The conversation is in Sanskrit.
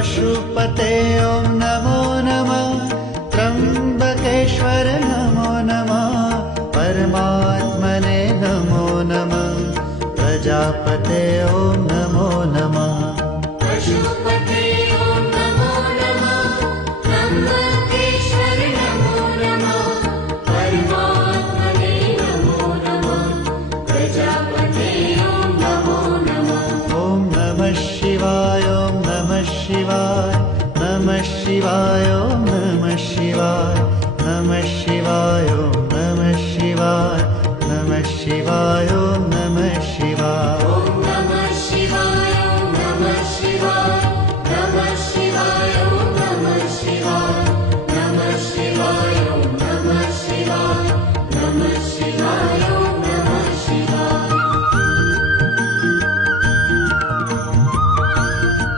पशुपते ॐ नमो नमः। त्र्यम्बकेश्वर नमो नमः। परमात्मने नमो नमः। प्रजापते ॐ नमो नमः। पशुपते ॐ नमो नमः। त्र्यम्बकेश्वर नमो नमः। परमात्मने नमो नमः। प्रजापते ॐ नमो नमः। ॐ नमः शिवाय ॐ नमः शिवाय नमः शिवाय ॐ नमः शिवाय नमः शिवाय ॐ नमः शिवाय नमः शिवाय ॐ नमः शिवाय। ॐ नमः शिवाय ॐ नमः शिवाय नमः